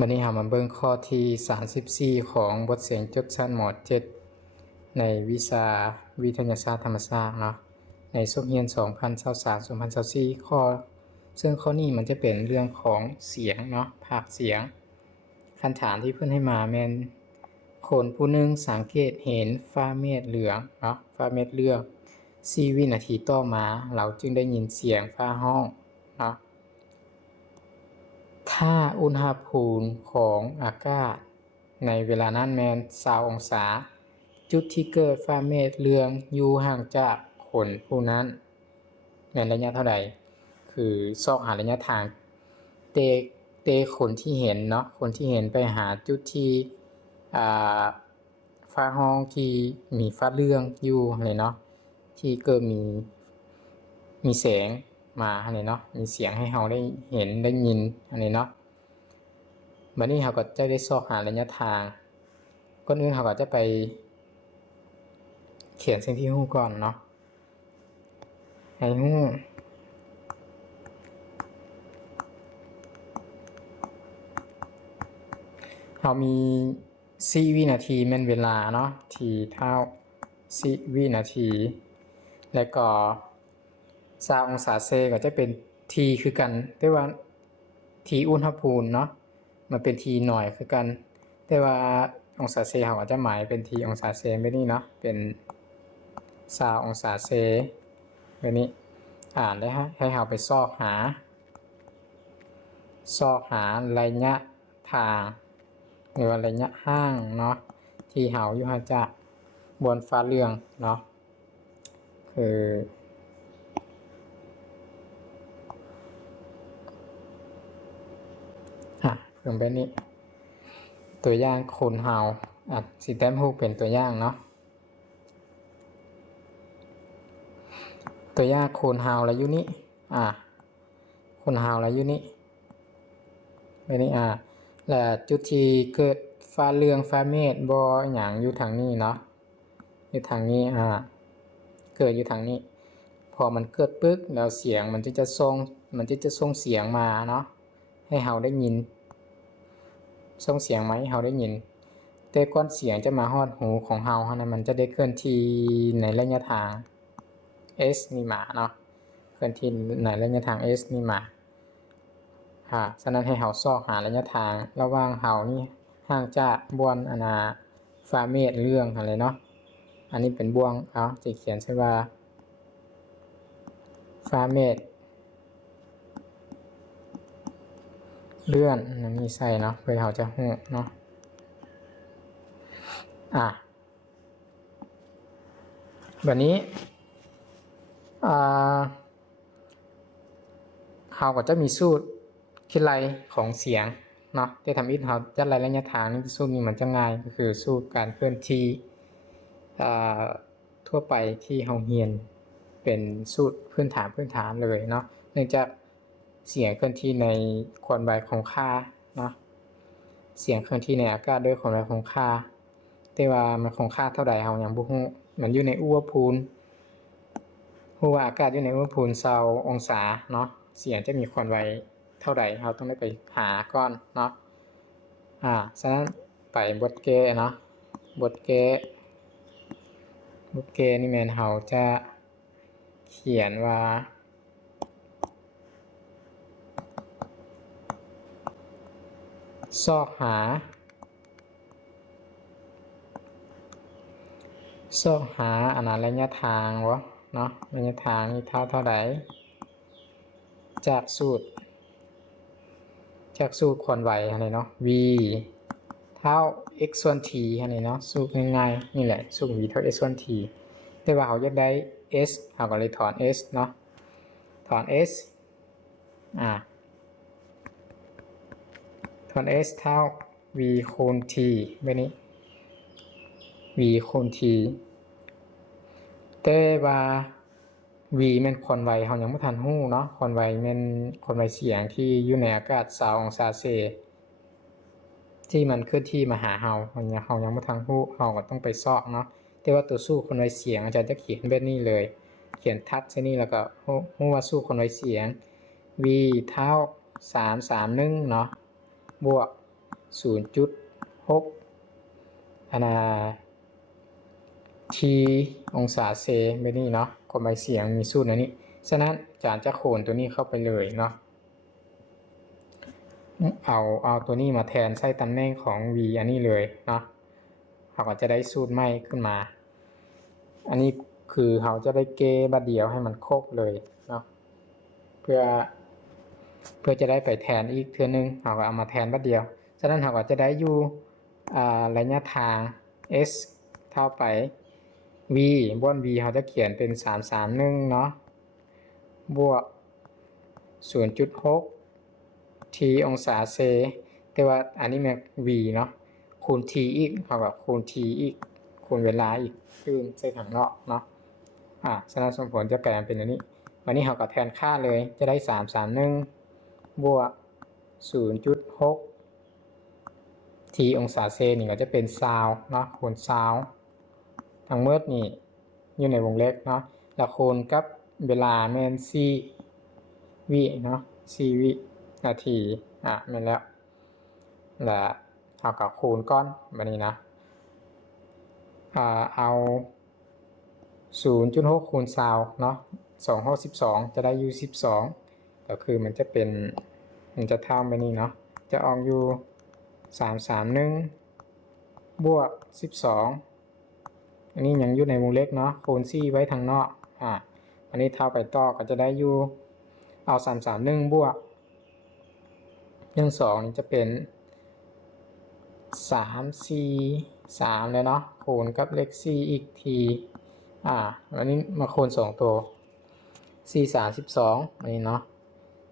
วันนี้เรามาเบิ่งข้อที่34ของบทเสียงจดชั้นหมอ7ในวิชาวิทยาศาสตร์ธรรมศาสตร์เนาะในสมเรียน2023-2024ข้อซึ่งข้อนี้มันจะเป็นเรื่องของเสียงเนาะภาคเสียงคำถามที่เพิ่นให้มาแม่นคนผู้หนึ่งสังเกตเห็นฟ้าเมฆเหลืองเนาะฟ้าเมฆเหลือง4วินาทีต่อมาเราจึงได้ยินเสียงฟ้าร้องเนาะถ้าอุณหภูมิของอากาศในเวลานั้นแม่น20องศาจุดที่เกิดฟ้าเมฆเหลืองอยู่ห่างจากคนผู้นั้นแม่นระยะเท่าใดคือซอกหาระยะทางเตคนที่เห็นเนาะคนที่เห็นไปหาจุดที่ฟ้าร้องที่มีฟ้าเหลืองอยู่เลยเนาะที่เกิดมีแสงมาอันนี้เนาะมีเสียงให้เราได้เห็นได้ยินอันนี้เนาะบัดนี้เราก็จะได้ซอกหาระยะทางก่อนอื่นเราก็จะไปเขียนสิ่งที่ฮู้ก่อนเนาะให้ฮู้เรามี4วินาทีแม่นเวลาเนาะ t เท่า4วินาทีแล้วก็20องศาเซก็จะเป็น t คือกันแต่ว่า t อุณหภูมิเนาะมันเป็น t หน่อยคือกันแต่ว่าองศาเซเราก็จะหมายเป็น t องศาเซแบบนี้เนาะเป็น20องศาเซแบบนี้ได้ให้เราไปซอกหาระยะทางหรือว่าระยะห่างเนาะที่เราอยู่ห่างจากบนฟ้าเหลืองเนาะคือคือแบบนี้ตัวอย่างคนเฮาสิแต้มฮูกเป็นตัวอย่างเนาะตัวอย่างคนเฮาแล้วอยู่นี้คนเฮาแล้วอยู่นี้แบบนี้และจุดที่เกิดฟ้าเหลืองฟ้าเมฆบ่หยังอยู่ทางนี้เนาะอยู่ทางนี้เกิดอยู่ทางนี้พอมันเกิดปึ๊กแล้วเสียงมันจะส่งเสียงมาเนาะให้เราได้ยินส่งเสียงมาให้เราได้ยินแต่ก่อนเสียงจะมาฮอดหูของเรานะมันจะได้เคลื่อนที่ในระยะทาง s นี่มาเนาะเคลื่อนที่ในระยะทาง s นี่มาฉะนั้นให้เราซอกหาระยะทางระหว่างเรานี่ห่างจากบ่วนฟ้าเมฆเหลืองอะไรเนาะอันนี้เป็นบ่วงจะเขียนใช่ว่าฟ้าเมฆเลื่อนนี่ใส่เนาะเพื่อเราจะฮู้เนาะแบบนี้เราก็จะมีสูตรคิดไลของเสียงเนาะที่ทำให้เราจัดระยะทางนี่สูตรนี้มันจะง่ายก็คือสูตรการเคลื่อนที่ทั่วไปที่เราเรียนเป็นสูตรพื้นฐานเลยเนาะเนื่องจากเสียงเคลื่อนที่ในความไวของค่าเนาะเสียงเคลื่อนที่ในอากาศด้วยความไวของค่าแต่ว่ามันของค่าเท่าใดเรายังบ่ฮู้มันอยู่ในอุณหภูมิฮู้ว่าอากาศอยู่ในอุณหภูมิ20องศาเนาะเสียงจะมีความไวเท่าใดเราต้องได้ไปหาก่อนเนาะฉะนั้นไปบทแก้เนาะบทแก้นี่แม่นเราจะเขียนว่าซอกหาระยะทางเนาะระยะทางนี่เท่าใดจากสูตรความไวอะไรเนาะ v เท่า x ส่วน t อะไรเนาะสูตรง่ายๆนี่แหละสูตร v เท่า x ส่วน t แต่ว่าเราอยากได้ s เราก็เลยถอน s เนาะถอน s ถอน s เท่า v คูณ t แบบนี้ v คูณ t แต่ว่า v แม่นความไวเรายังบ่ทันฮู้เนาะความไวแม่นความไวเสียงที่อยู่ในอากาศ20องศาเซที่มันเคลื่อนที่มาหาเรายังบ่ทันฮู้เราก็ต้องไปซอกเนาะแต่ว่าตัวสู้ความไวเสียงอาจารย์จะเขียนแบบนี้เลยเขียนทัดใช่นี่แล้วก็ฮู้ว่าสู้ความไวเสียง v เท่า331เนาะบวก 0.6 t องศาเซแบบนี้เนาะความหมายเสียงมีสูตรอันนี้ฉะนั้นอาจารย์จะโคนตัวนี้เข้าไปเลยเนาะเอาตัวนี้มาแทนใส่ตำแหน่งของ v อันนี้เลยเนาะเราก็จะได้สูตรใหม่ขึ้นมาอันนี้คือเราจะได้เกบัดเดียวให้มันครบเลยเนาะเพื่อจะได้ไปแทนอีกเทื่อนึงเราก็เอามาแทนบัดเดียวฉะนั้นเราก็จะได้อยู่ระยะทาง s เท่าไป v บน v เราจะเขียนเป็น331เนาะบวก 0.6 t องศาเซแต่ว่าอันนี้มัน v เนาะคูณ t อีกเท่ากับคูณ t อีกคูณเวลาอีกคือใส่ถังนอกเนาะฉะนั้นสมผลจะแปลเป็นอันนี้วันนี้เราก็แทนค่าเลยจะได้331บวก 0.6 t องศาเซนี่ก็จะเป็นซาวเนาะคูณซาวทั้งหมดนี่อยู่ในวงเล็บเนาะแล้วคูณกับเวลาแม่น4วิเนาะ4วินาทีแม่นแล้วแล้วเอากับคูณก้อนแบบนี้นะเอา 0.6 คูณซาวเนาะ262จะได้อยู่12ก็คือมันจะเท่าแบบนี้เนาะจะออกอยู่331บวก12อันนี้ยังอยู่ในวงเล็บเนาะคูณ4ไว้ทางนอกอันนี้เท่าไปต่อก็จะได้อยู่เอา331บวก12นี่จะเป็น343เลยเนาะคูณกับเลข4อีกทีอันนี้มาคูณ2ตัว4 32อันนี้เนาะ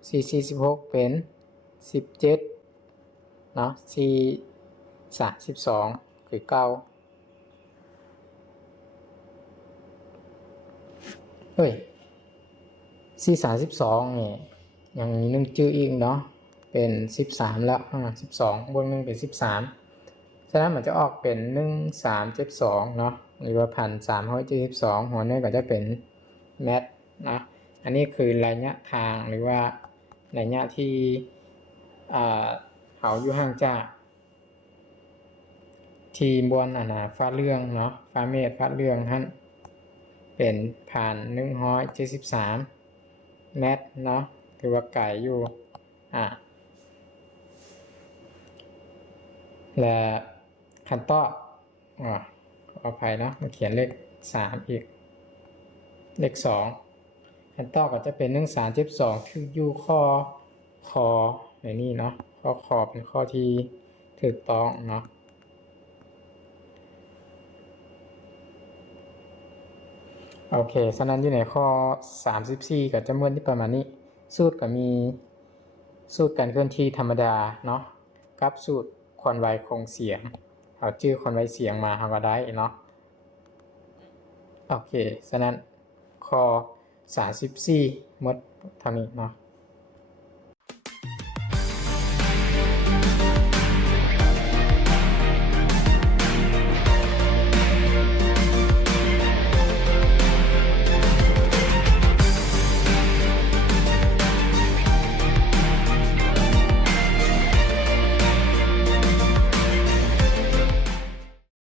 4 46เป็น17เนาะ4 32คือ94 32นี่ยังมี1จื้ออีกเนาะเป็น13แล้ว12บวก1เป็น13ฉะนั้นมันจะออกเป็น1372เนาะหรือว่า1,372หัวเนื้อก็จะเป็นแมตนะอันนี้คือระยะทางหรือว่าระยะที่เขาอยู่ห่างจากทีบนฟ้าเรื่องเนาะฟ้าเมฆฟ้าเรื่องท่านเป็น1,173เมตรเนาะถือว่าไกลอยู่และขั้นตอนขออภัยเนาะมาเขียนเลข3อีกเลข2ขั้นตอนก็จะเป็น1372คืออยู่คอในนี้เนาะข้อเป็นข้อที่ถูกต้องเนาะโอเคฉะนั้นอยู่ในข้อ34ก็จะเหมือนที่ประมาณนี้สูตรก็มีสูตรการเคลื่อนที่ธรรมดาเนาะกับสูตรความไวของเสียงเอาชื่อความไวเสียงมาก็ได้เนาะโอเคฉะนั้นข้อ34หมดเท่านี้เนาะ